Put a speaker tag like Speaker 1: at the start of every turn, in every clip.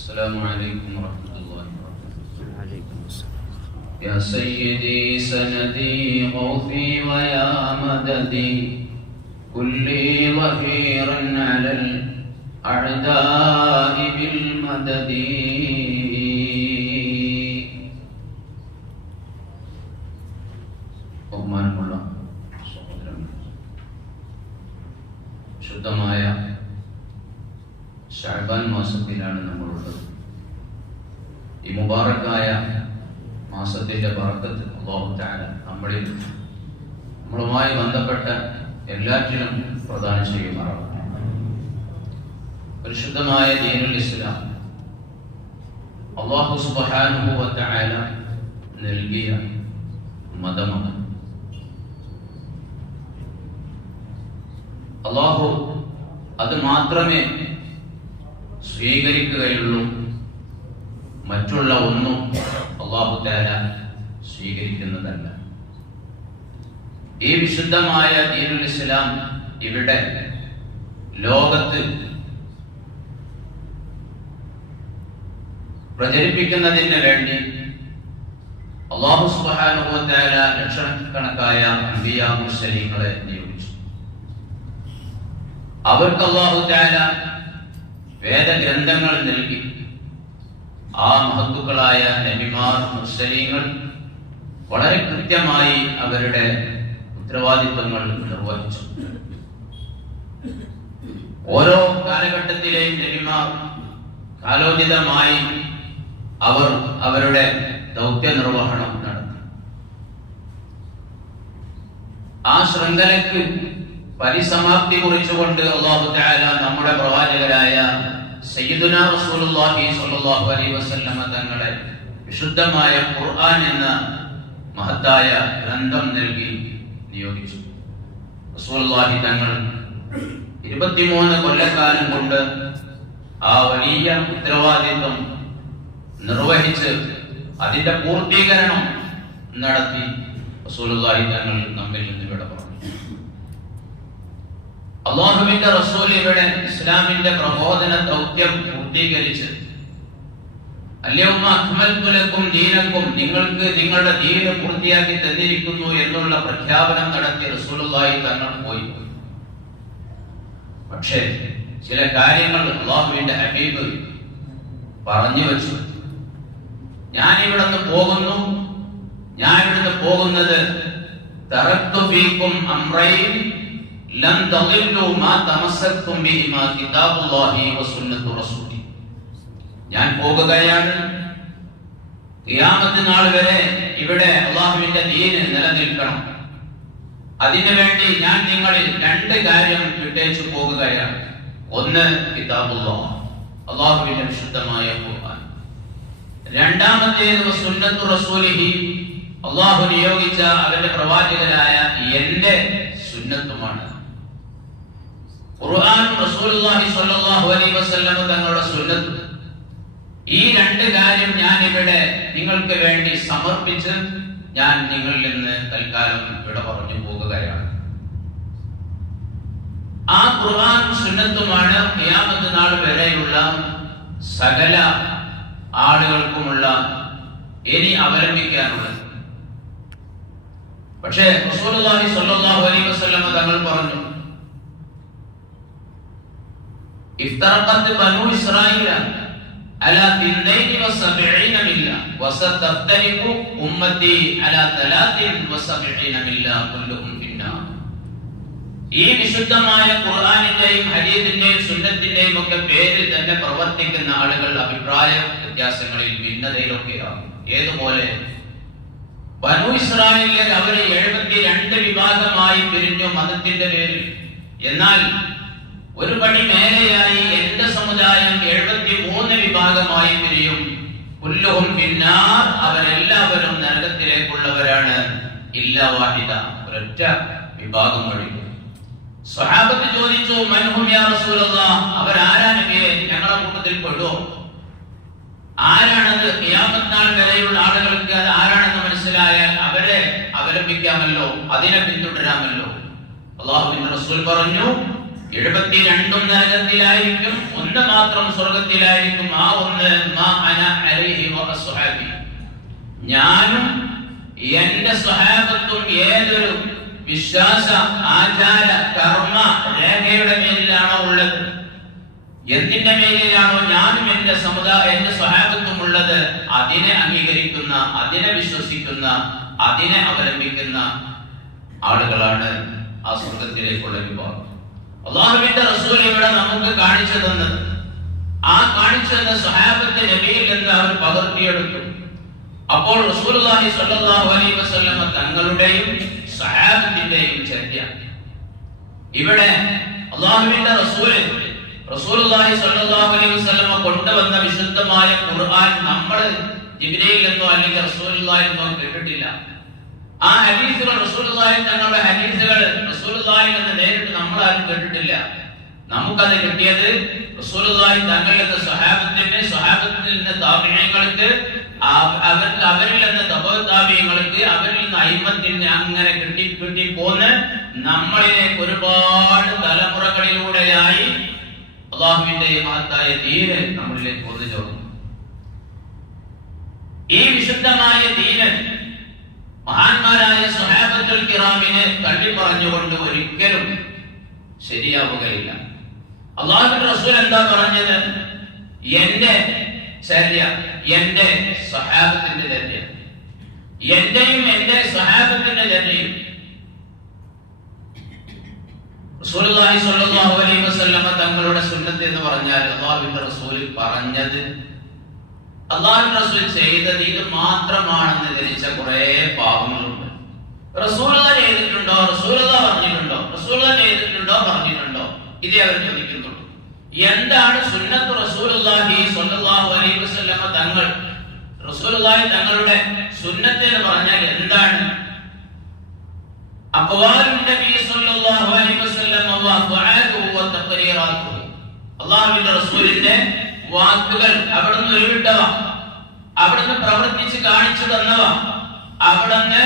Speaker 1: السلام عليكم ورحمة الله وبركاته.
Speaker 2: عليكم السلام.
Speaker 1: يا سيدي سندي غوثي ويا مددي كلي ظهيرا على الأعداء بالمدد. നമ്മളിൽ നമ്മളുമായി ബന്ധപ്പെട്ട എല്ലാറ്റിനും പ്രദാനം ചെയ്യുമാറാണ് പരിശുദ്ധമായ ദീനുൽ ഇസ്ലാം അള്ളാഹു സുബാനുഭവത്തായ നൽകിയ മതമാണ്. അള്ളാഹു അത് മാത്രമേ സ്വീകരിക്കുകയുള്ളൂ. മറ്റുള്ള ഒന്നും അള്ളാഹു തേര സ്വീകരിക്കുന്നതല്ല. ഈ വിശുദ്ധമായ ദീനുൽ ഇസ്ലാം ഇവിടെ ലോകത്ത് പ്രചരിപ്പിക്കുന്നതിന് വേണ്ടി അള്ളാഹു തആല ലക്ഷക്കണക്കായ അമ്പിയ മുസ്ലിങ്ങളെ നിയോഗിച്ചു. അവർക്ക് അള്ളാഹു വേദഗ്രന്ഥങ്ങൾ നൽകി. ആ മഹത്തുക്കളായ നബിമാർ മുസ്ലിങ്ങൾ വളരെ കൃത്യമായി അവരുടെ ഉത്തരവാദിത്വങ്ങൾ നിർവഹിച്ചു ഓരോ കാലഘട്ടത്തിലെയും നബിമാർ കാലോചിതമായി അവർ അവരുടെ ദൗത്യ നിർവഹണം നടത്തി. ആ ശൃംഖലയ്ക്ക് പരിസമാപ്തി കുറിച്ചുകൊണ്ട് അള്ളാഹു തആല നമ്മുടെ പ്രവാചകരായ സയ്യിദുന റസൂലുള്ളാഹി സ്വല്ലല്ലാഹു അലൈഹി വസല്ലമ തങ്ങളെ വിശുദ്ധമായ ഖുർആൻ എന്ന മഹത്തായ ഗ്രന്ഥം നൽകി. നിയോഗിച്ചു. റസൂലുള്ളാഹി തങ്ങൾ ഇരുപത്തിമൂന്ന് കൊല്ലക്കാലം കൊണ്ട് ആ വലിയ ഉത്തരവാദിത്വം നിർവഹിച്ച് അതിന്റെ പൂർത്തീകരണം നടത്തി റസൂലുള്ളാഹി തങ്ങൾ നമ്മിൽ നിന്ന് വിട പറഞ്ഞു. അള്ളാഹുവിന്റെ റസൂൽ ഇവിടെ ഇസ്ലാമിന്റെ പ്രബോധന ദൗത്യം പൂർത്തീകരിച്ച് ദീനക്കും നിങ്ങൾക്ക് നിങ്ങളുടെ ദീന് പൂർത്തിയാക്കി തന്നിരിക്കുന്നു എന്നുള്ള പ്രഖ്യാപനം നടത്തി റസൂലുള്ളാഹി തങ്ങൾ പോയി. പക്ഷേ ചില കാര്യങ്ങൾ അള്ളാഹുവിന്റെ ഹബീബ് പറഞ്ഞു വെച്ചു. ഞാൻ ഇവിടുന്ന് പോകുന്നു ഞാൻ ഇവിടുന്ന് പോകുന്നത് ലം തളില്ലു മാ തമസ്സക്തും ബിഹിമാ കിതാബുല്ലാഹി വസുന്നത്തു റസൂലി ഞാൻ പോകുകയാണ്. ഖിയാമത്ത് നാൾ വരെ ഇവിടെ അള്ളാഹുവിന്റെ ദീന് നിലനിൽക്കണം. അതിനുവേണ്ടി ഞാൻ നിങ്ങളിൽ രണ്ട് കാര്യം വിട്ടേച്ചു പോകുകയാണ്. ഒന്ന് അള്ളാഹുവിന്റെ വിശുദ്ധമായ രണ്ടാമത്തേത് അള്ളാഹു നിയോഗിച്ച അവന്റെ പ്രവാചകരായ എന്റെ സുന്നത്തുമാണ്. ഖുർആൻ തങ്ങളുടെ സുന്നത്ത് ഈ രണ്ട് കാര്യം ഞാൻ ഇവിടെ നിങ്ങൾക്ക് വേണ്ടി സമർപ്പിച്ച് ഞാൻ നിങ്ങളിൽ നിന്ന് തൽക്കാലം ഇവിടെ പറഞ്ഞു പോകുകയാണ്. ആ ഖുർആൻ സുന്നത്തുമാണ് ഖിയാമത്ത് നാൾ വരെയുള്ള സകല ആളുകൾക്കുമുള്ള ഇനി അവലംബിക്കാനുള്ളത്. പക്ഷേ റസൂലുള്ളാഹി സ്വല്ലല്ലാഹു അലൈഹി വസല്ലം തങ്ങൾ പറഞ്ഞു ഇഫ്തറഖത്ത് ബനു ഇസ്രായീല على اثنين وسبعين ملة وستفترق أمتي على ثلاث وسبعين ملة كلهم في النار ഈ വിശുദ്ധമായ ഖുർആാനിന്റെയും ഹദീദിന്റെയും സുന്നത്തിന്റെയും ഒക്കെ പേരിൽ തന്നെ പ്രവർത്തിക്കുന്ന ആളുകൾ അഭിപ്രായ വ്യത്യാസങ്ങളിൽ ഭിന്നതയിലൊക്കെയാണ് ഏതുപോലെ ബനു ഇസ്രായേലിൽ അവരെ എഴുപത്തി രണ്ട് വിഭാഗമായി പിരിഞ്ഞു മതത്തിന്റെ പേരിൽ എന്നാൽ ഒരു പടി മേലെയായി എന്റെ സമുദായം എഴുപത്തി മൂന്ന് വിഭാഗമായി പിരിയും. പുല്ലുഹും പിന്നാർ അവരെല്ലാവരും നരകത്തിലേക്കുള്ളവരാണ്. ഇല്ല വാഹിദ ഒരൊറ്റ വിഭാഗം ഒഴിഞ്ഞു സ്വഹാബത്ത് ചോദിച്ചു മൻഹും യാ റസൂലല്ലാഹ് അവരാരാ നബിയെ ഞങ്ങളുടെ കൂട്ടത്തിൽ പെടുവോ? ആരാണത്? ഖിയാമത്ത് നാൾ വരെയുള്ള ആളുകൾക്ക് അത് ആരാണെന്ന് മനസ്സിലായാൽ അവരെ അവലംബിക്കാമല്ലോ അതിനെ പിന്തുടരാമല്ലോ. അള്ളാഹുവിന്റെ റസൂൽ പറഞ്ഞു എഴുപത്തിരണ്ടും നരകത്തിലായിരിക്കും ഒന്ന് മാത്രം സ്വർഗത്തിലായിരിക്കും ആ ഒന്ന് ഞാനും എന്റെ സ്വഹാബത്തും ഏതൊരു വിശ്വാസ ആചാര കർമ്മ രേഖയുടെ മേലിലാണോ ഉള്ളത്? എന്തിന്റെ മേലിലാണോ ഞാനും എന്റെ സമുദായ എന്റെ സ്വഹാബത്തും ഉള്ളത്? അതിനെ അംഗീകരിക്കുന്ന അതിനെ വിശ്വസിക്കുന്ന അതിനെ അവലംബിക്കുന്ന ആളുകളാണ് ആ സ്വർഗത്തിലേക്കുള്ള വിഭാഗം അള്ളാഹുവിന്റെ റസൂൽ ഇവിടെ നമുക്ക് കാണിച്ചു തന്നത്. ആ കാണിച്ചു തന്ന സ്വഹാബത്തെ നബിയിൽ നിന്ന് അവർ പകർത്തിയെടുത്തു. അപ്പോൾ റസൂലുള്ളാഹി സ്വല്ലല്ലാഹു അലൈഹി വസല്ലമ തങ്ങളുടെയും സ്വഹാബത്തിന്റെയും ചര്യ. ഇവിടെ അള്ളാഹുവിന്റെ റസൂൽ റസൂലുള്ളാഹി സ്വല്ലല്ലാഹു അലൈഹി വസല്ലമ കൊണ്ടുവന്ന വിശുദ്ധമായ ഖുർആൻ നമ്മൾ ജിബ്രീൽ എന്നോ അല്ലെങ്കിൽ റസൂലുള്ളാഹി എന്നോ കേട്ടിട്ടില്ല. ആ ഹദീസുകൾ റസൂലുള്ളാഹി തങ്ങളുടെ ഹദീസുകൾ റസൂലുള്ളാഹി എന്ന് നേരിട്ട് നമ്മൾ ആരും കേട്ടിട്ടില്ല. നമുക്കത് കിട്ടിയത് റസൂലുള്ളാഹി തങ്ങളുടെ സ്വഹാബത്തിനെ സ്വഹാബത്തിൽ നിന്ന് താപീയങ്ങൾക്ക് അവർക്ക് അവരിൽ നിന്ന് തപോതാപിയങ്ങൾക്ക് അവരിൽ നിന്ന് അയിമത്തിന് അങ്ങനെ കിട്ടി കിട്ടി പോന്ന് നമ്മളിലേക്ക് ഒരുപാട് തലമുറകളിലൂടെയായി അള്ളാഹുവിന്റെ മഹത്തായ ദീന് നമ്മളിലേക്ക് പൊന്നു ഈ വിശുദ്ധമായ ദീന് മഹാന്മാരായ സുഹാബത്തുൽ കിറാമിനെ തള്ളി പറഞ്ഞുകൊണ്ട് ഒരിക്കലും ശരിയാവുകയില്ല. അള്ളാഹു റസൂൽ എന്താ പറഞ്ഞത്? എന്റെ ചര്യ എന്റെ സഹാബത്തിന്റെ ചര്യ എന്റെയും എന്റെ സഹാബത്തിന്റെ ചര്യയും തങ്ങളുടെ സുന്നത്ത് എന്ന് പറഞ്ഞാൽ അള്ളാഹുവിന്റെ റസൂൽ പറഞ്ഞത് അള്ളാഹുവിന്റെ റസൂൽ ചെയ്തത് ഇത് മാത്രമാണെന്ന് ധരിച്ച കുറെ പാപങ്ങളുണ്ട്. റസൂലത ചെയ്തിട്ടുണ്ടോ? റസൂലത പറഞ്ഞിട്ടുണ്ടോ? റസൂലത ചെയ്തിട്ടുണ്ടോ? പറഞ്ഞിട്ടുണ്ടോ? ഇതേ അവർ ചോദിക്കുന്നുള്ളൂ. എന്താണ് സുന്നത്ത് റസൂലുള്ളാഹി സ്വല്ലല്ലാഹു അലൈഹി വസല്ലമ തങ്ങൾ റസൂലുള്ളാഹി തങ്ങളുടെ സുന്നത്ത് എന്ന് പറഞ്ഞാൽ എന്താണ്? അഖ്വാലുൻ നബി സ്വല്ലല്ലാഹു അലൈഹി വസല്ലമ വഅഫ്ആലുഹു വതഖരീറാത്തുഹു അല്ലാഹുവിന്റെ റസൂലിന്റെ വാക്കുകൾ അവിടുന്ന് ഉരുവിട്ടവ അവിടുന്ന് പ്രവർത്തിച്ച് കാണിച്ചു തന്നവ. അവിടുന്ന്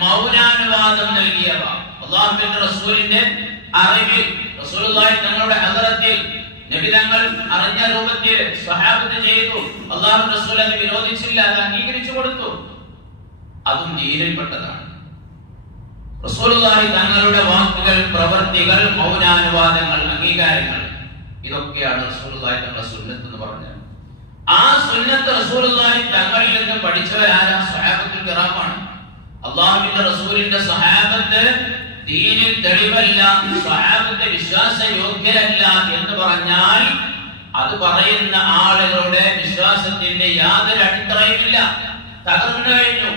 Speaker 1: മൗനാനുവാദം നൽകിയവ. അള്ളാഹുവിന്റെ റസൂലിന്റെ അറിവിൽ റസൂലുള്ളാഹി തങ്ങളുടെ ഹദറത്തിൽ നബി തങ്ങൾ അറിഞ്ഞ രൂപത്തിൽ സ്വഹാബത്ത് ചെയ്തു. അള്ളാഹു റസൂൽ അത് വിരോധിച്ചില്ല അത് അംഗീകരിച്ചു കൊടുത്തു. അതും ദീനിൽപ്പെട്ടതാണ് റസൂലുള്ളാഹി തങ്ങളുടെ വാക്കുകൾ പ്രവർത്തികൾ മൗനാനുവാദങ്ങൾ അംഗീകാരങ്ങൾ ഇതൊക്കെയാണ് റസൂലുള്ളാഹി തങ്ങളുടെ സുന്നത്ത് എന്ന് പറഞ്ഞത്. ആ സുന്നത്ത് റസൂലുള്ളാഹി തങ്ങളിൽ നിന്ന് പഠിച്ചവരാരാ സ്വഹാബത്തുൽ കിറാമാണ്. അള്ളാഹുവിന്റെ റസൂലിന്റെ സഹാബത്ത് ദീനിൽ തെളിവല്ല സഹാബത്തെ വിശ്വാസ യോഗ്യരല്ല എന്ന് പറഞ്ഞാൽ അത് പറയുന്ന ആളുകളുടെ വിശ്വാസത്തിന്റെ യാതൊരു അടിത്തറയുമില്ല. തകർന്നു കഴിഞ്ഞു.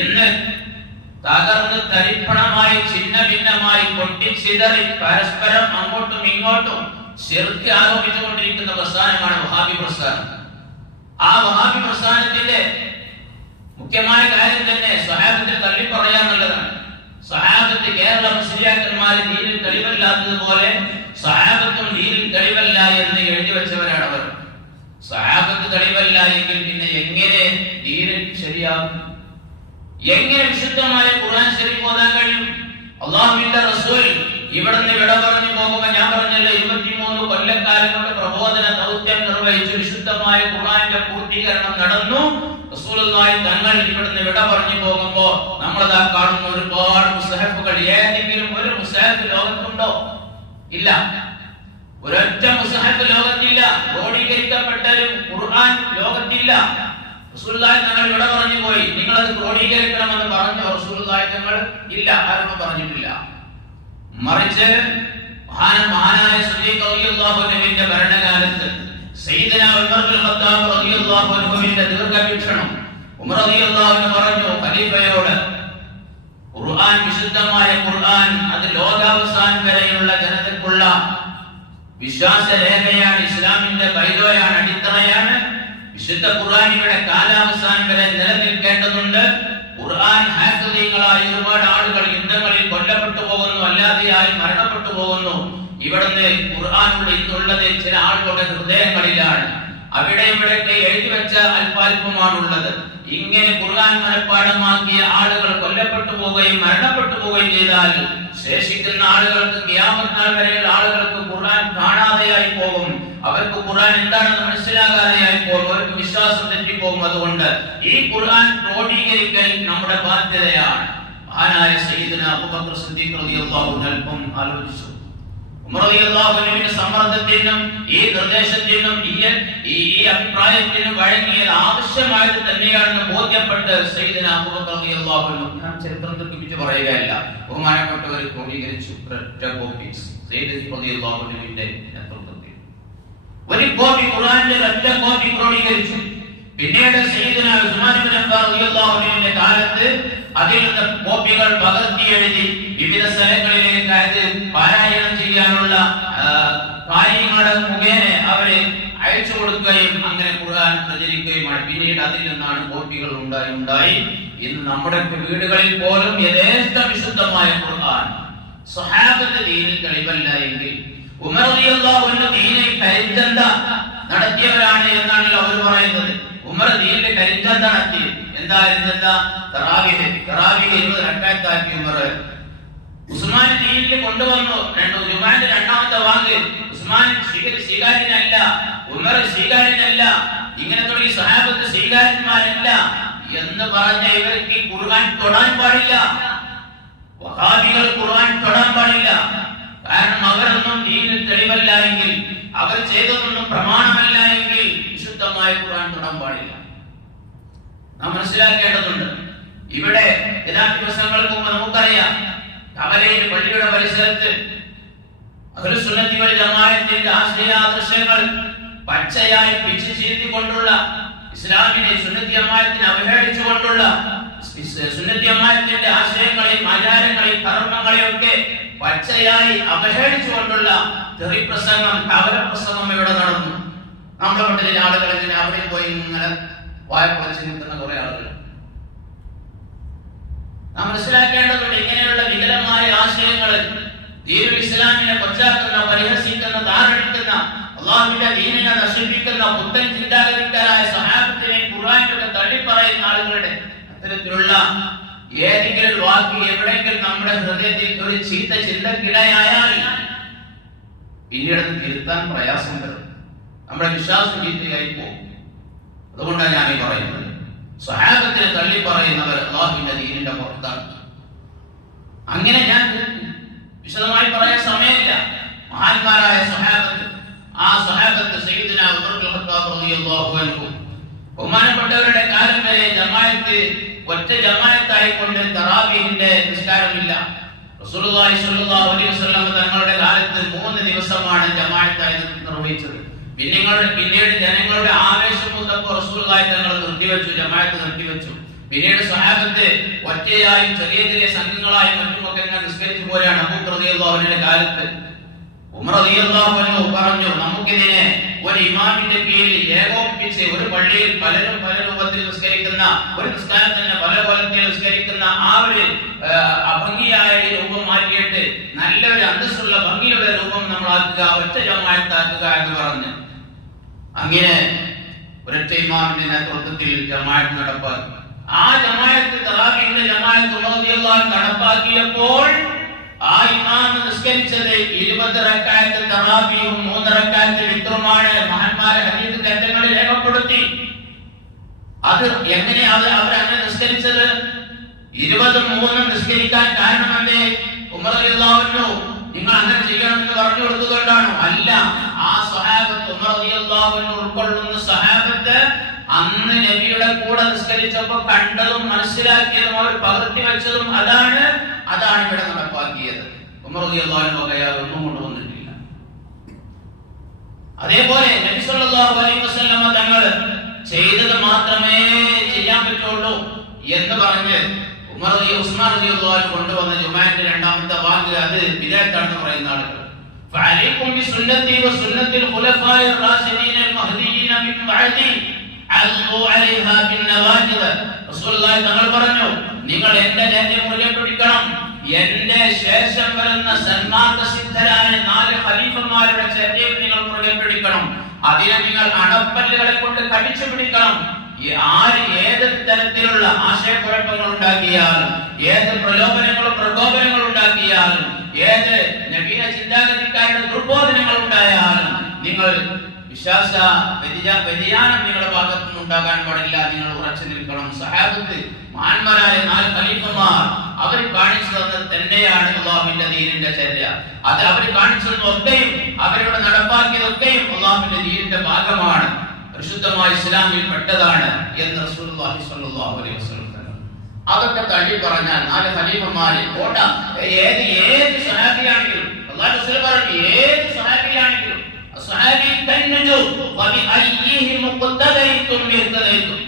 Speaker 1: എന്ന് തകർന്ന് തരിപ്പണമായി ഛിന്ന ഭിന്നമായി പൊട്ടിച്ചിതറി പരസ്പരം അങ്ങോട്ടും ഇങ്ങോട്ടും ശിർക്ക് ആരോപിച്ചുകൊണ്ടിരിക്കുന്ന പ്രസ്ഥാനമാണ് വഹാബി പ്രസ്ഥാനം. ആ വഹാബി പ്രസ്ഥാനത്തിന്റെ മുഖ്യമായ കാര്യം തന്നെ സഹാബത്തിൽ തള്ളി പറയാന്നുള്ളതാണ് സഹാബത്ത് കേരള മുസ്ലിയാക്കന്മാര് ദീനിൽ തെളിവല്ലാത്തതുപോലെ സഹാബത്തും ദീനിൽ തെളിവല്ല എന്ന് എഴുതി വെച്ചവരാണ് അവർ. സഹാബത്ത് തെളിവല്ല എങ്കിൽ പിന്നെ എങ്ങനെ ദീനിൽ ശരിയാകും? എങ്ങനെ വിശുദ്ധമായ ഖുർആൻ ശരീഫ് ഓതാൻ കഴിയും? അള്ളാഹുവിന്റെ റസൂൽ ഇവിടുന്ന് വിട പറഞ്ഞു പോകുമ്പോൾ ഞാൻ പറഞ്ഞല്ലോ ഇരുപത്തിമൂന്ന് കൊല്ലക്കാലം കൊണ്ട് പ്രബോധന ദൗത്യം നിർവഹിച്ചു വിശുദ്ധമായ ഖുർആന്റെ പൂർത്തീകരണം നടന്നു. റസൂലുള്ളാഹി തങ്ങൾ ഇവിടുന്ന് വിട പറഞ്ഞു പോകുമ്പോ നമ്മളതാ കാണുന്ന ഒരുപാട് മുസ്തഹഫുകൾ ഏതെങ്കിലും ഒരു മുസ്തഹഫ് ലോകത്തുണ്ടോ? ഇല്ല. ഒരൊറ്റ മുസ്തഹഫ് ലോകത്തില്ല. ക്രോഡീകരിക്കപ്പെട്ടൊരു ഖുർആൻ ലോകത്തില്ല. റസൂലുള്ളാഹി തങ്ങൾ വിട പറഞ്ഞു പോയി. നിങ്ങൾ അത് ക്രോഡീകരിക്കണമെന്ന് പറഞ്ഞു? റസൂലുള്ളാഹി തങ്ങൾ ഇല്ല. ആരോടും പറഞ്ഞിട്ടില്ല. മറിച്ച് മഹാന മഹാനായ അൻഹുവിന്റെ ഭരണകാലത്ത് ദീർഘവീക്ഷണം ഉമർ പറഞ്ഞു ഖുർആൻ വിശുദ്ധമായ ഖുർആൻ അത് ലോകാവസാനം വരെയുള്ള വിശ്വാസ രേഖയാണ് ഇസ്ലാമിന്റെ ബൈലോയാണ് അടിത്തറയാണ്. വിശുദ്ധ ഖുർആൻ കാലാവസാനം വരെ നിലനിൽക്കേണ്ടതുണ്ട്. ഖുർആൻ ഹാഫിളീങ്ങളായ ഒരുപാട് ആളുകൾ പോകുന്നു അല്ലാതെയായി മരണപ്പെട്ടു പോകുന്നു. ഇവിടുന്ന് ഖുർആാനുള്ള ഇന്നുള്ളത് ചില ആളുകളുടെ ഹൃദയങ്ങളിലാണ്. അവിടെ ഇവിടെയൊക്കെ എഴുതി വെച്ച അല്പാൽപമാണുള്ളത് ഇങ്ങനെ ഖുർആൻ മനഃപ്പാഠമാക്കിയ ആളുകൾ കൊല്ലപ്പെട്ടു പോവുകയും മരണപ്പെട്ടു പോവുകയും ചെയ്താൽ ശേഷിക്കുന്ന ആളുകൾക്ക് ഖിയാമത്ത് നാൾ വരെയുള്ള ആളുകൾക്ക് ഖുർആൻ കാണാതെയായി പോകും. അവർക്ക് ഖുർആൻ എന്താണെന്ന് മനസ്സിലാകാതെയായി പോകും. അവർക്ക് വിശ്വാസം തെറ്റിപ്പോകും. അതുകൊണ്ട് ഈ ഖുർആൻ ക്രോഡീകരിക്കൽ നമ്മുടെ ബാധ്യതയാണ്. മഹാനായ സയ്യിദന അബൂബക്കർ സിദ്ദീഖ് റളിയല്ലാഹു അൻഹു ആലോചിച്ചു. ഉമർ റളിയല്ലാഹു അൻഹുവിന്റെ സമ്മർദ്ദത്തിനും ഈ നിർദ്ദേശത്തിനും ഈ അഭിപ്രായത്തിനും വഴങ്ങിയത് ആവശ്യമായത് തന്നെയാണെന്ന് ബോധ്യപ്പെട്ട് സയ്യിദന അബൂബക്കർ റളിയല്ലാഹു അൻഹു ഞാൻ ചരിത്രം ദീർഘിപ്പിച്ച് പറയുകയല്ല. ബഹുമാനപ്പെട്ടവർ ക്രോഡീകരിച്ചു. ഒരൊറ്റ കോപ്പി സയ്യിദ് റളിയല്ലാഹു അൻഹുവിന്റെ നേതൃത്വത്തിൽ. ഒരു കോപ്പി ഖുർആന്റെ ഒറ്റ കോപ്പി ക്രോഡീകരിച്ചു. പിന്നീട് സയ്യിദന ഉസ്മാൻ ഇബ്നു അഫ്ഫാൻ റളിയല്ലാഹു അൻഹുവിന്റെ കാലത്ത് അതിൽ നിന്ന് കോപ്പികൾ പകർത്തി എഴുതി വിവിധ സ്ഥലങ്ങളിലേക്ക് അയച്ച് പാരായണം ചെയ്യാനുള്ള ആ, കാര്യങ്ങളുടെ മുഖേന അവരെ അയച്ചു കൊടുക്കുകയും അങ്ങനെ ഖുർആൻ പ്രചരിക്കുകയുമാണ് പിന്നീട് അതിൽ നിന്നാണ് കോപ്പികൾ ഉണ്ടായി ഉണ്ടായി. ഇന്ന് നമ്മുടെ വീടുകളിൽ പോലും യഥേഷ്ട വിശുദ്ധമായ ഖുർആൻ സ്വഹാബത്ത് ദീനിൽ തെളിവല്ല എങ്കിൽ ഉമർ നടത്തിയവരാണ് എന്നാണല്ലോ അവർ പറയുന്നത്. ഉമർ ദീനിന്റെ കരിഞ്ചന്ത നടത്തി എന്താ കരിഞ്ചന്ത തറാവിഹ്. തറാവിഹ് ഇരുപത് രണ്ടായിരത്തി ഉമർ ഉസ്മാൻ ദീനിൽ കൊണ്ടുവന്നു. രണ്ട് ഉസ്മാന്റെ രണ്ടാമത്തെ വാങ്ക് ഉസ്മാൻ സ്വീകരി സ്വീകാര്യനല്ല. ഉമർ സ്വീകാര്യനല്ല. ഇങ്ങനെ തുടങ്ങി സഹാബത്ത് സ്വീകാര്യന്മാരല്ല എന്ന് പറഞ്ഞ ഇവർക്ക് ഖുർആൻ തൊടാൻ പാടില്ല. വഹാബികൾ ഖുർആൻ തൊടാൻ പാടില്ല. കാരണം അവരൊന്നും ദീനിൽ തെളിവല്ല എങ്കിൽ അവർ ചെയ്തതൊന്നും പ്രമാണമല്ല എങ്കിൽ വിശുദ്ധമായ ഖുർആൻ തൊടാൻ പാടില്ല. നാം മനസ്സിലാക്കേണ്ടതുണ്ട്. ഇവിടെ എല്ലാ ദിവസങ്ങൾക്ക് മുമ്പ് നമുക്കറിയാം. കവലയിൽ പള്ളിയുടെ പരിസരത്ത് ജമാഅത്തിന്റെ ആശയാദർശങ്ങൾ പച്ചയായി പിച്ചു ചീർത്തിക്കൊണ്ടുള്ള ഇസ്ലാമിനെ സുന്നത്തി അമ്മായത്തിനെ അവഹേളിച്ചുകൊണ്ടുള്ള സുന്നത്തി അമ്മായത്തിന്റെ ആശയങ്ങളെയും ആചാരങ്ങളെയും കർമ്മങ്ങളെയും ഒക്കെ പച്ചയായി അവഹേളിച്ചുകൊണ്ടുള്ള തെറി പ്രസംഗം കവല പ്രസംഗം ഇവിടെ നടന്നു. നമ്മുടെ വീട്ടിലെ ആളുകൾ ഇങ്ങനെ അവിടെ പോയി ഇങ്ങനെ വായ പൊളിച്ച് നിൽക്കുന്ന കുറെ ആളുകൾ. നാം മനസ്സിലാക്കേണ്ടതുണ്ട് ഇങ്ങനെയുള്ള വികലമായ ആശയങ്ങൾ ദീനുൽ ഇസ്ലാമിനെ കൊച്ചാക്കുന്ന പരിഹസിക്കുന്ന താറടിക്കുന്ന അള്ളാഹുവിന്റെ ദീനിനെ നശിപ്പിക്കുന്ന പുത്തൻ ചിന്താഗതിക്കാരായ സഹാബത്തിനെ ഖുർആാനൊക്കെ തള്ളിപ്പറയുന്ന ആളുകളുടെ അത്തരത്തിലുള്ള ഏതെങ്കിലും വാക്ക് എവിടെയെങ്കിലും നമ്മുടെ ഹൃദയത്തിൽ ഒരു ചീത്ത ചിന്തക്കിടയായാൽ പിന്നീട് തിരുത്താൻ പ്രയാസം വരും. നമ്മുടെ വിശ്വാസം ചീത്തയായി പോകും അതുകൊണ്ടാണ് ഞാൻ ഈ പറയുന്നത്. സ്വഹാബത്തിന് തള്ളി പറയുന്നവർ അള്ളാഹുവിന്റെ ദീനിന്റെ പുറത്താണ്. അങ്ങനെ ഞാൻ വിശദമായി പറയാൻ സമയമില്ല. മഹാന്മാരായ സഹാബത്ത് ആ സഹാബത്ത് ഉമർ ഖത്താബ് റളിയല്ലാഹു അൻഹു ബഹുമാനപ്പെട്ടവരുടെ കാലം വരെ ജമാഅത്ത് ഒറ്റ ജമാഅത്തായി കൊണ്ട് തറാവീഹിന്റെ നിസ്കാരമില്ല. റസൂലുള്ളാഹി സ്വല്ലല്ലാഹു അലൈഹി വസല്ലം തങ്ങളുടെ കാലത്ത് മൂന്ന് ദിവസമാണ് ജമാഅത്തായി നിർവഹിച്ചത്. പിന്നീട് പിന്നീട് ജനങ്ങളുടെ ആവേശം മൂത്തപ്പോൾ റസൂലുള്ളാഹി തങ്ങൾ നിർത്തിവെച്ചു ജമാഅത്ത് നിർത്തിവെച്ചു. പിന്നീട് സഹാബത്ത് ഒറ്റയായും ചെറിയ ചെറിയ സംഘങ്ങളായി മറ്റുമൊക്കെ ഇങ്ങനെ നിസ്കരിച്ചു പോലെയാണ് അബൂബക്കർ റളിയല്ലാഹു അൻഹുവിന്റെ കാലത്ത്. ഉമർ റളിയല്ലാഹു അൻഹു പറഞ്ഞു നമുക്കിതിനെ ഒരു ഇമാമിന്റെ കീഴിൽ ഏകോപിപ്പിച്ച് ഒരു പള്ളിയിൽ പലരും പല രൂപത്തിൽ നിസ്കരിക്കുന്ന ഒരു നിസ്കാരം തന്നെ പല കൊലത്തിൽ നിസ്കരിക്കുന്ന ആ ഒരു അഭംഗിയായ രൂപം മാറ്റിയിട്ട് നല്ലൊരു അന്തസ്സുള്ള ഭംഗിയുള്ള രൂപം നമ്മളാക്കുക ഒറ്റ ജമായത്താക്കുക എന്ന് പറഞ്ഞു. അങ്ങനെ ഒരൊറ്റ ഇമാമിന്റെ നേതൃത്വത്തിൽ ജമാഅത്ത് നടപ്പാക്കി. ആ ജമാഅത്ത് തറാബിന്റെ ജമാഅത്ത് റളിയല്ലാഹു നടപ്പാക്കിയപ്പോൾ ആ ഇമാം നിസ്കരിച്ചത് ഇരുപത് റക്കായത്ത് തറാബിയും മൂന്ന് റക്കായത്ത് വിത്രുമാണ് മഹാന്മാരെ ഹദീസ് ഗ്രന്ഥങ്ങളിൽ രേഖപ്പെടുത്തി. അത് എങ്ങനെ അവർ അവരങ്ങനെ നിസ്കരിച്ചത്? ഇരുപതും മൂന്നും നിസ്കരിക്കാൻ കാരണം എന്തേ ഉമർ നിങ്ങൾ അങ്ങനെ ചെയ്യണമെന്ന് പറഞ്ഞു കൊടുത്തുകൊണ്ടാണോ? അല്ല. ആ സഹാബത്ത് ഉമർ റളിയല്ലാഹു അൻഹു ഉൾക്കൊള്ളുന്ന സഹാബത്ത് അന്ന് നബിയുടെ കൂടെ നിസ്കരിച്ചപ്പോൾ കണ്ടതും മനസ്സിലാക്കിയതും അവർ പകർത്തി വെച്ചതും അതാണ് അതാണ് ഇവിടെ നടപ്പാക്കിയത്. ഉമർ റളിയല്ലാഹു അൻഹു ഒന്നും കൊണ്ടുവന്നിട്ടില്ല. അതേപോലെ നബി സല്ലല്ലാഹു അലൈഹി വസല്ലമ തങ്ങൾ ചെയ്തത് മാത്രമേ ചെയ്യാൻ പറ്റുള്ളൂ എന്ന് പറഞ്ഞ് ഉമർ ഉസ്മാൻ റളിയല്ലാഹു കൊണ്ടുവന്ന ജുമാന്റെ രണ്ടാമത്തെ വാക്ക് അത് ബിദഅത്താണെന്ന് പറയുന്ന ആളുകൾ. فعليكم بسنتي وسنة الخلفاء الراشدين المهديين من بعدي عضوا عليها بالنواجذ رسول الله തങ്ങൾ പറഞ്ഞു നിങ്ങൾ എന്റെ ലഹ്യം മുറുകെ പിടിക്കണം എന്റെ ശേഷം വരുന്ന സന്മാർഗസിദ്ധരായ നാല് ഖലീഫന്മാരുടെ ചര്യയും നിങ്ങൾ മുറുകെ പിടിക്കണം അതിനെ നിങ്ങൾ അണപ്പല്ലുകളെ കൊണ്ട് കടിച്ചു പിടിക്കണം ഈ ആര് ഏത് തരത്തിലുള്ള ആശയക്കുഴപ്പങ്ങൾ ഉണ്ടാക്കിയാലും ഏത് പ്രലോഭനങ്ങളും പ്രകോപനങ്ങളും ഉണ്ടാക്കിയാലും ഏത് നവീന ചിന്താഗതിക്കാരുടെ ദുർബോധനങ്ങൾ ഉണ്ടായാലും നിങ്ങൾ വിശ്വാസ വ്യതിയാ- വ്യതിയാനം നിങ്ങളുടെ ഭാഗത്തു നിന്ന് ഉണ്ടാകാൻ പാടില്ല. നിങ്ങൾ ഉറച്ചു നിൽക്കണം. സഹാബത്ത് മഹാന്മാരായ നാല് ഖലീഫമാർ അവർ കാണിച്ചു തന്നത് തന്നെയാണ് അള്ളാഹുവിന്റെ ദീനിന്റെ ചര്യ. അത് അവർ കാണിച്ചു തന്നതൊക്കെയും അവരുടെ നടപ്പാക്കിയതൊക്കെയും അള്ളാഹുവിന്റെ ദീനിന്റെ ഭാഗമാണ്. പരിശുദ്ധമായ ഇസ്ലാമിൽ പെട്ടതാണ് എന്ന് റസൂലുള്ളാഹി സ്വല്ലല്ലാഹു അലൈഹി വസല്ലം. അതൊക്കെ തള്ളി പറഞ്ഞാൽ നാല് ഖലീഫന്മാരെ കോട്ട ഏത് ഏത് സഹാബിയാണെങ്കിലും അള്ളാഹു റസൂൽ പറഞ്ഞു ഏത് സഹാബിയാണെങ്കിലും സഹാബി ഇഹ്തദൈതും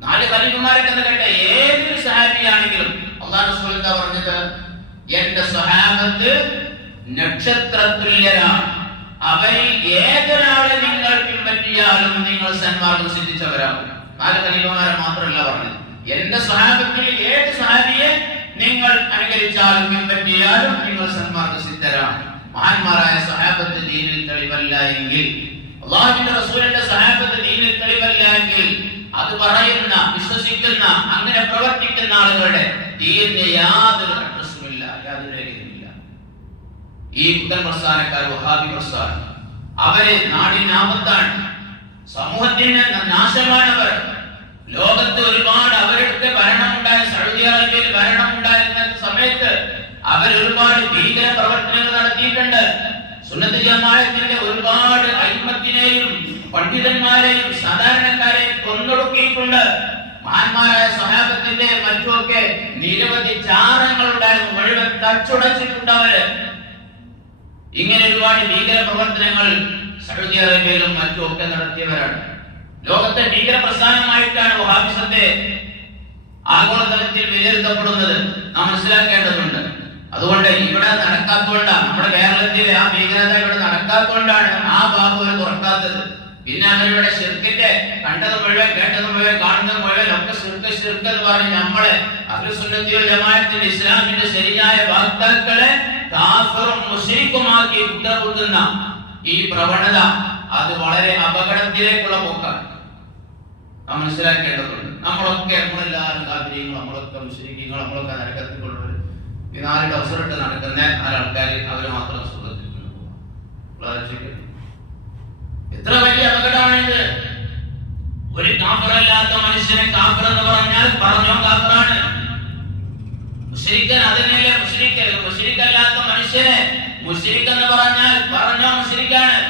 Speaker 1: നാല് ഖലീഫമാരൊക്കെ എന്ന് കേട്ട? ഏതൊരു സഹാബിയാണെങ്കിലും അള്ളാഹു റസൂൽ എന്താ പറഞ്ഞത്? എന്റെ സഹാബത്ത് നക്ഷത്രതുല്യരാണ്. അവരിൽ ഏതൊരാളെ നിങ്ങൾ പിൻപറ്റിയാലും നിങ്ങൾ സന്മാർഗം സിദ്ധിച്ചവരാകും. നാല് ഖലീഫന്മാരെ മാത്രമല്ല പറഞ്ഞത്. എന്റെ സഹാബത്തിൽ ഏത് സഹാബിയെ നിങ്ങൾ അനുകരിച്ചാലും പിൻപറ്റിയാലും നിങ്ങൾ സന്മാർഗ സിദ്ധരാണ് മഹാന്മാരായ സഹാബത്ത് ദീനിൽ തെളിവല്ല എങ്കിൽ അള്ളാഹുവിന്റെ റസൂലിന്റെ സഹാബത്ത് ദീനിൽ തെളിവല്ല എങ്കിൽ അത് പറയുന്ന വിശ്വസിക്കുന്ന അങ്ങനെ പ്രവർത്തിക്കുന്ന ആളുകളുടെ ദീനിന്റെ യാതൊരു അഡ്രസ്സുമില്ല യാതൊരു രേഖയുമില്ല ഈ പുത്തൻ പ്രസ്ഥാനക്കാർ വഹാബി പ്രസ്ഥാനം അവർ നാടിനാപത്താണ് സമൂഹത്തിന് നാശമാണവർ. ലോകത്ത് ഒരുപാട് അവരുടെ ഭരണമുണ്ടായ സൗദി അറേബ്യയിൽ ഭരണമുണ്ടായിരുന്ന സമയത്ത് അവർ ഒരുപാട് ഭീകര പ്രവർത്തനങ്ങൾ നടത്തിയിട്ടുണ്ട്. സുന്നത്ത് ജമാഅത്തിന്റെ ഒരുപാട് അയിമത്തിനെയും പണ്ഡിതന്മാരെയും സാധാരണക്കാരെയും കൊന്നൊടുക്കിയിട്ടുണ്ട്. മഹാന്മാരായ സഹാബത്തിന്റെ മറ്റുമൊക്കെ നിരവധി ചാരങ്ങൾ ഉണ്ടായിരുന്നു മുഴുവൻ തച്ചുടച്ചിട്ടുണ്ട് അവർ. ഇങ്ങനെ ഒരുപാട് ഭീകര പ്രവർത്തനങ്ങൾ സൗദി അറേബ്യയിലും മറ്റുമൊക്കെ നടത്തിയവരാണ്. ലോകത്തെ ഭീകര പ്രസ്ഥാനമായിട്ടാണ് വഹാബിസത്തെ ആഗോളതലത്തിൽ വിലയിരുത്തപ്പെടുന്നത് നാം മനസ്സിലാക്കേണ്ടതുണ്ട്. അതുകൊണ്ട് ഇവിടെ നടക്കാത്തതുകൊണ്ടാണ് നമ്മുടെ കേരളത്തിലെ ആ ഭീകരത ഇവിടെ നടക്കാത്തതുകൊണ്ടാണ് ആ ബാബു തുറക്കാത്തത്. പിന്നെ അവരുടെ ശിർക്കിന്റെ കണ്ടത് മുഴുവൻ കേട്ടത് മുഴുവൻ കാണുന്നത് മുഴുവൻ ഒക്കെ ശിർക്ക് ശിർക്ക് എന്ന് പറഞ്ഞ് നമ്മളെ അഖിലുസുന്നത്തിയോ ജമാഅത്തിന്റെ ഇസ്ലാമിന്റെ ശരിയായ വാക്താക്കളെ കാഫറും മുസ്ലിക്കുമാക്കി കുറ്റപ്പെടുത്തുന്ന ഈ പ്രവണത അത് വളരെ അപകടത്തിലേക്കുള്ള പോക്കാണ്. നാം മനസ്സിലാക്കേണ്ടതുണ്ട്. നമ്മളൊക്കെ നമ്മളെല്ലാവരും താല്പര്യങ്ങൾ നമ്മളൊക്കെ മുസ്ലിങ്ങൾ നമ്മളൊക്കെ നരകത്തിലുള്ളവർ ഈ നാല് ഡൗസറിട്ട് നടക്കുന്ന നാലാൾക്കാർ അവർ മാത്രം സുഖത്തിൽ. എത്ര വലിയ അപകടമാണിത് ഒരു കാഫറല്ലാത്ത മനുഷ്യനെ കാഫർ എന്ന് പറഞ്ഞാൽ പറഞ്ഞോ കാഫറാണ്. മുസ്ലിക്കൻ അതിനല്ലേ മുസ്ലിക്കൽ മുസ്ലിക്കല്ലാത്ത മനുഷ്യനെ മുസ്ലിക്ക് എന്ന് പറഞ്ഞാൽ പറഞ്ഞോ മുസ്ലിക്കാണ്.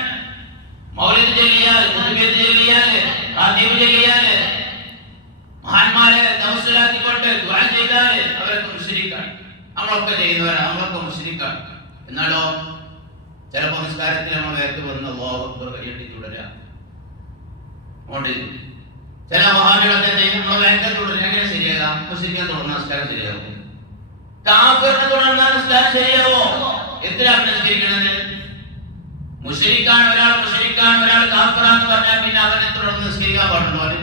Speaker 1: മൗലിദ് ചൊല്ലിയാൽ മുതുകത്ത് ചൊല്ലിയാൽ റാത്തീബ് ചൊല്ലിയാൽ മഹാന്മാരെ തമസ്സിലാക്കിക്കൊണ്ട് ദുആ ചെയ്താൽ അവരൊക്കെ മുസ്ലിക്കാണ്. നമ്മളൊക്കെ ചെയ്യുന്നവരാണ് നമ്മളൊക്കെ മുസ്ലിക്കാണ്. എന്നാലോ ചില നിസ്കാരത്തിൽ നമ്മൾ നേരത്തെ വന്ന് തുടരുക അതുകൊണ്ട് ചില മഹാനുകളൊക്കെ ചെയ്യും നമ്മൾ നേരത്തെ തുടരുക എങ്ങനെ ശരിയാകാം? മുസ്ലിക്കാൻ തുടർന്ന നിസ്കാരം ശരിയാകും. കാഫിറിനെ തുടർന്ന നിസ്കാരം ശരിയാവോ എത്രയാണ് നിസ്കരിക്കുന്നത്? മുഷരിക്കാൻ ഒരാൾ മുഷരിക്കാൻ ഒരാൾ കാഫറാന്ന് പറഞ്ഞാൽ പിന്നെ അവനെ തുടർന്ന് നിസ്കരിക്കാൻ പാടുള്ളൂ?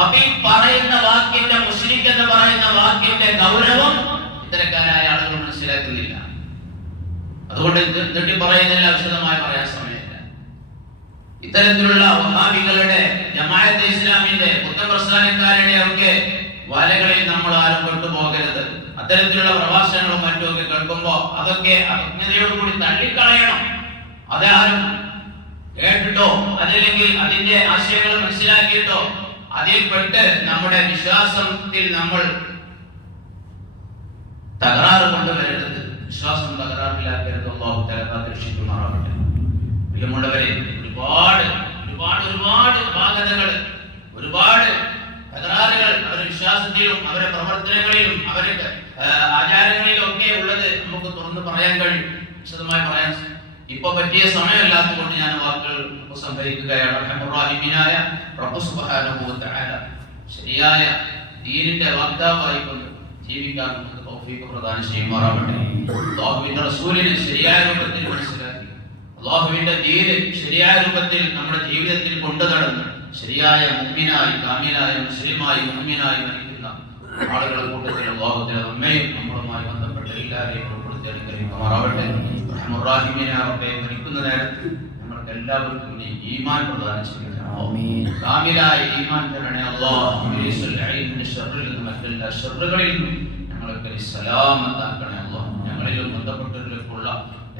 Speaker 1: അപ്പൊ ഈ പറയുന്ന വാക്കിന്റെ മുഷരിക്ക് എന്ന് പറയുന്ന വാക്കിന്റെ ഗൗരവം ഇത്തരക്കാരായ ആളുകൾ മനസ്സിലാക്കുന്നില്ല. അതുകൊണ്ട് തട്ടി പറയുന്നതിൽ പറയുന്നില്ല വിശദമായി പറയാൻ സമയമില്ല. ഇത്തരത്തിലുള്ള വഹാബികളുടെ ജമാഅത്തെ ഇസ്ലാമിന്റെ പുത്തപ്രസ്ഥാനക്കാരുടെ ഒക്കെ വലകളിൽ നമ്മൾ ആരും കൊണ്ടുപോകരുത്. അത്തരത്തിലുള്ള പ്രഭാഷണങ്ങളും മറ്റുമൊക്കെ കേൾക്കുമ്പോൾ കേൾക്കുമ്പോ അതൊക്കെ അജ്ഞതയോടുകൂടി തള്ളിക്കളയണം. അതാരും കേട്ടിട്ടോ? അതല്ലെങ്കിൽ അതിന്റെ ആശയങ്ങൾ മനസ്സിലാക്കിയിട്ടോ? അതിൽ പെട്ട് നമ്മുടെ വിശ്വാസത്തിൽ നമ്മൾ തകരാറ് കൊണ്ടുവരരുത്. വിശ്വാസം തകരാറില്ലാത്ത അള്ളാഹു തലക്കാത്ത് ഒരുപാട് ഒരുപാട് ഒരുപാട് ബാധ്യതകൾ ഒരുപാട് തകരാറുകൾ അവരുടെ വിശ്വാസത്തിലും അവരുടെ പ്രവർത്തനങ്ങളിലും അവരുടെ ആ, ആചാരങ്ങളിലും ഒക്കെ ഉള്ളത് നമുക്ക് തുറന്ന് പറയാൻ കഴിയും വിശദമായി പറയാൻ ഇപ്പൊ പറ്റിയ സമയമല്ലാത്തതുകൊണ്ട് ഞാൻ വാക്കുകൾ സംഭരിക്കുകയാണ്. വ തആല ശരിയായ ദീനിന്റെ വാഗ്ദാവായിക്കൊണ്ട് ജീവിക്കാൻ നമുക്ക് തൗഫീഖ് പ്രദാനം ചെയ്യുമാറാവട്ടെ. അള്ളാഹുവിന്റെ റസൂലിനെ ശരിയായ രൂപത്തിൽ മനസ്സിലാക്കി. അള്ളാഹുവിന്റെ ദീന് ശരിയായ രൂപത്തിൽ നമ്മുടെ ജീവിതത്തിൽ കൊണ്ടു നടന്ന് ശരിയായ മുമ്മിനായി കാമിനായി മുസ്ലിമായി മുമ്മിനായി നയിക്കുന്ന ആളുകളുടെ കൂട്ടത്തിൽ അള്ളാഹുത്തിന്റെ നമ്മയും നമ്മളുമായി ബന്ധപ്പെട്ട എല്ലാവരെയും ഉൾപ്പെടുത്തി അനുഗ്രഹിക്കുമാറാവട്ടെ റഹ്മുറാഹിമീനെ അവരുടെ മരിക്കുന്ന നേരത്ത് നമ്മൾ ഞങ്ങൾക്ക് എല്ലാവർക്കും നീ ഈമാൻ പ്രദാനം ചെയ്യണേ
Speaker 2: ആമീൻ
Speaker 1: കാമിലായ ഈമാൻ തരണേ അല്ലാഹ് ഇബ്ലീസുൽ ലഈനിന്റെ ശർറിൽ നിന്നും മറ്റെല്ലാ ശർറുകളിൽ നിന്നും ഞങ്ങളൊക്കെ നീ സലാമത്താക്കണേ അല്ലാഹ് ഞങ്ങളിലും ബന്ധപ്പെട്ടവരിലേക്കുള്ള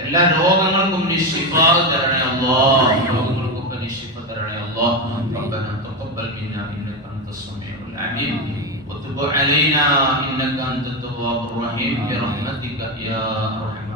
Speaker 1: എല്ലാ രോഗങ്ങൾക്കും നീ ശിഫാ തരണേ അല്ലാഹ് രോഗങ്ങൾക്കൊക്കെ നീ ശിഫ തരണേ അല്ലാഹ് ربنا تقبل منا انك انت السميع العليم وتب علينا انك انت التواب الرحيم برحمتك يا ارحم